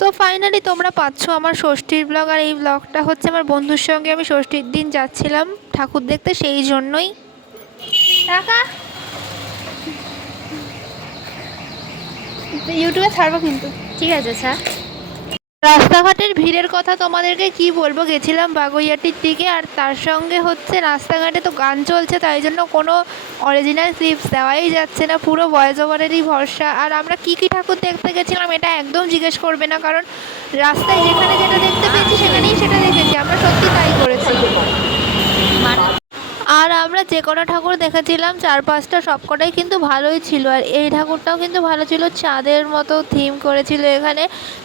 So finally তোমরা পাচ্ছ আমার ষষ্ঠীর ব্লগ আর এই ব্লগটা হচ্ছে আমার বন্ধুর সঙ্গে আমি ষষ্ঠীর দিন যাচ্ছিলাম ঠাকুর দেখতে সেই জন্যই। টাকা ইউটিউবে ছাড়বো কিন্তু। ঠিক আছে স্যার। রাস্তাঘাটের ভিড়ের কথা তোমাদেরকে কি বলব? গেছিলাম বাগুইয়াটির দিকে আর তার সঙ্গে হচ্ছে রাস্তাঘাটে তো গান চলছে, তাই জন্য কোনো অরিজিনাল ক্লিপস দেওয়াই যাচ্ছে না। পুরো ভয়েস ওভারেরই ভরসা। আর আমরা কি কি ঠাকুর দেখতে গেছিলাম এটা একদম জিজ্ঞেস করবে না, কারণ রাস্তায় যেখানে যেটা দেখতে পেয়েছি সেখানেই সেটা দেখেছি। আমরা সত্যি তাই করেছি। আর আমরা যে কটা ঠাকুর দেখেছিলাম, চার পাঁচটা সবকটাই কিন্তু ভালোই ছিল। আর এই ঠাকুরটাও কিন্তু ভালো ছিল, চাঁদের মতো থিম করেছিল এখানে।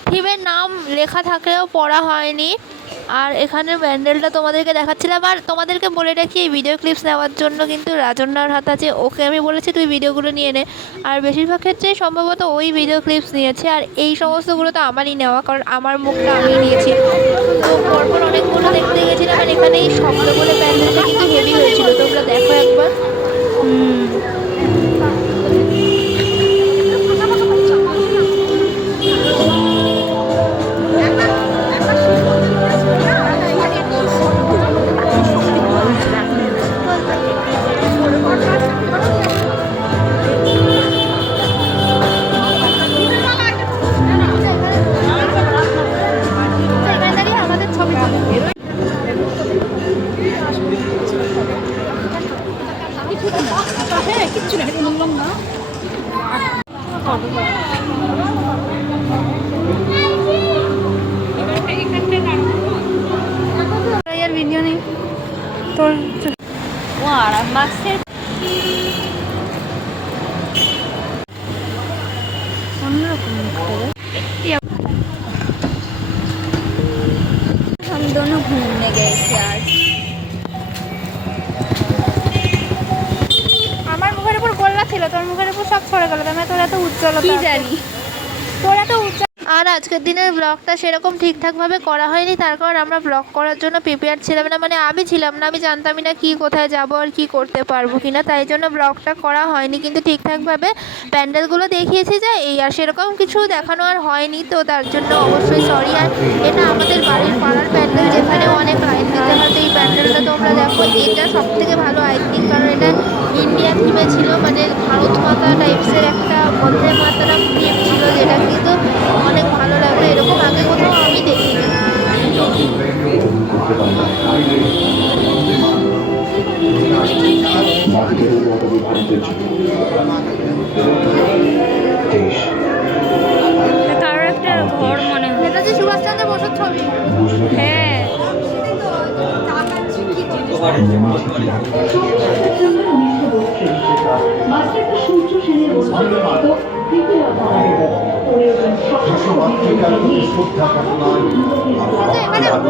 থিমের নাম লেখা থাকলেও পড়া হয়নি। আর এখানে ব্যান্ডেলটা তোমাদেরকে দেখাচ্ছিলাম। আর তোমাদেরকে বলে রাখি, এই ভিডিও ক্লিপস নেওয়ার জন্য কিন্তু রাজন্যার হাত আছে। ওকে আমি বলেছি, তুই ভিডিওগুলো নিয়ে নে। আর বেশিরভাগ ক্ষেত্রে সম্ভবত ওই ভিডিও ক্লিপস নিয়েছে। আর এই সমস্তগুলো তো আমারই নেওয়া, কারণ আমার মুখটা আমি নিয়েছি। তো পরপর অনেকগুলো দেখতে গেছিলাম, আর এখানে এই শব্দ তোর মুখের উপর সব ছড়ে গেল তার মানে তোর এত উজ্জ্বলতা কি জানি। তোর এত উজ্জ্বল আর আজকের দিনের ব্লগটা সেরকম ঠিকঠাকভাবে করা হয়নি তার কারণ আমরা ব্লগ করার জন্য প্রিপেয়ার ছিলাম না মানে আমি ছিলাম না আমি জানতামই না কি কোথায় যাব আর কি করতে পারব কিনা তাই জন্য ব্লগটা করা হয়নি কিন্তু ঠিকঠাকভাবে প্যান্ডেলগুলো দেখিয়েছি যে এই আর সেরকম কিছু দেখানো আর হয়নি তো তার জন্য অবশ্যই সরি আর এটা আমাদের বাড়ির পাড়ার প্যান্ডেল যেখানে অনেক তো এই প্যান্ডেলটা তোমরা দেখো, এটা সব থেকে ভালো আই থিঙ্ক কারণ এটা ইন্ডিয়া থিমে ছিল মানে ভারত মাতা টাইপসের একটা বন্দে মাতারা থিম ছিল, যেটা কিন্তু অনেক ভালো লাগল, এরকম আগে কোথাও আমি দেশ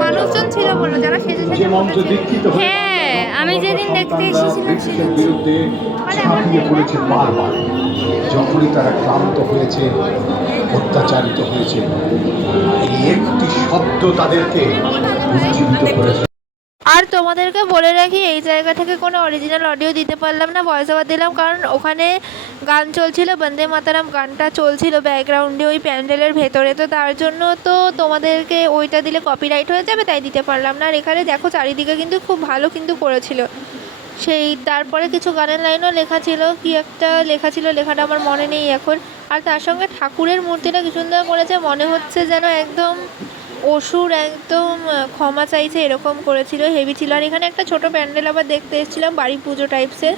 মানুষজন ছিল বলো যারা সেজে সেজে হ্যাঁ আমি যেদিন দেখতে এসেছিলাম বিরুদ্ধে ঝাঁপিয়ে পড়েছে বারবার। যখনই তারা ক্লান্ত হয়েছে অত্যাচারিত হয়েছে এই একটি শব্দ তাদেরকে উজ্জীবিত করেছে। আর তোমাদেরকে বলে রাখি, এই জায়গা থেকে কোনো অরিজিনাল অডিও দিতে পারলাম না ভয়েস ওভার দিলাম। কারণ ওখানে গান চলছিল, বন্দে মাতারাম গানটা চলছিল ব্যাকগ্রাউন্ডে ওই প্যান্ডেলের ভেতরে। তো তার জন্য তো তোমাদেরকে ওইটা দিলে কপিরাইট হয়ে যাবে, তাই দিতে পারলাম না। আর এখানে দেখো চারিদিকে কিন্তু খুব ভালো কিন্তু করেছিল। সেই তারপরে কিছু গানের লাইনও লেখা ছিল, কি একটা লেখা ছিল, লেখাটা আমার মনে নেই এখন। আর তার সঙ্গে ঠাকুরের মূর্তিটা কি সুন্দর করেছে, মনে হচ্ছে যেন একদম অসুর একদম ক্ষমা চাইছে এরকম করেছিল হেভি ছিল। আর এখানে একটা ছোট প্যান্ডেল আবার দেখতে এসেছিলাম, বাড়ি পুজো টাইপসের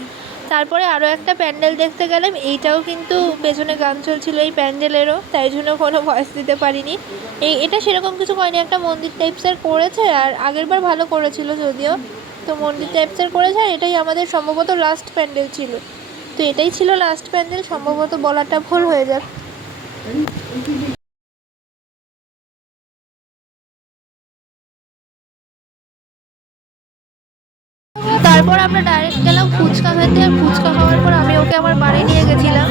তারপরে আরও একটা প্যান্ডেল দেখতে গেলাম, এইটাও কিন্তু পেছনে গান চলছিল এই প্যান্ডেলেরও, তাই জন্য কোনো ভয়েস দিতে পারিনি। এই, এটা সেরকম কিছু হয়নি, একটা মন্দির টাইপসের করেছে, আর আগেরবার ভালো করেছিল যদিও। তো মন্দির টাইপসের করেছে, আর এটাই আমাদের সম্ভবত লাস্ট প্যান্ডেল ছিল। তো এটাই ছিল লাস্ট প্যান্ডেল, সম্ভবত বলাটা ভুল হয়ে যাক। তারপর আমরা ডাইরেক্ট গেলাম ফুচকা খেতে। আর ফুচকা খাওয়ার পর আমি ওকে আমার বাড়ি নিয়ে গেছিলাম।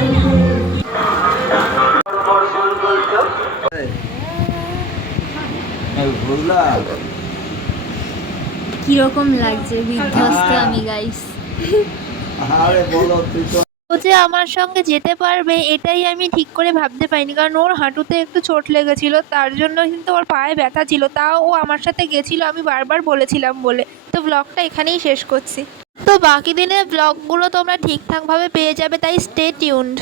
কীরকম লাগছে বিধ্বস্ত আমি গাইস আরে বলো তুই তো তো যে আমার সঙ্গে যেতে পারবে, এটাই আমি ঠিক করে ভাবতে পারিনি। কারণ ওর হাঁটুতে একটু চোট লেগেছিল, তার জন্য কিন্তু ওর পায়ে ব্যথা ছিল। তাও ও আমার সাথে গেছিল, আমি বারবার বলেছিলাম বলে। তো ব্লগটা এখানেই শেষ করছি। তো বাকি দিনের ব্লগগুলো তোমরা ঠিকঠাকভাবে পেয়ে যাবে, তাই স্টে টিউনড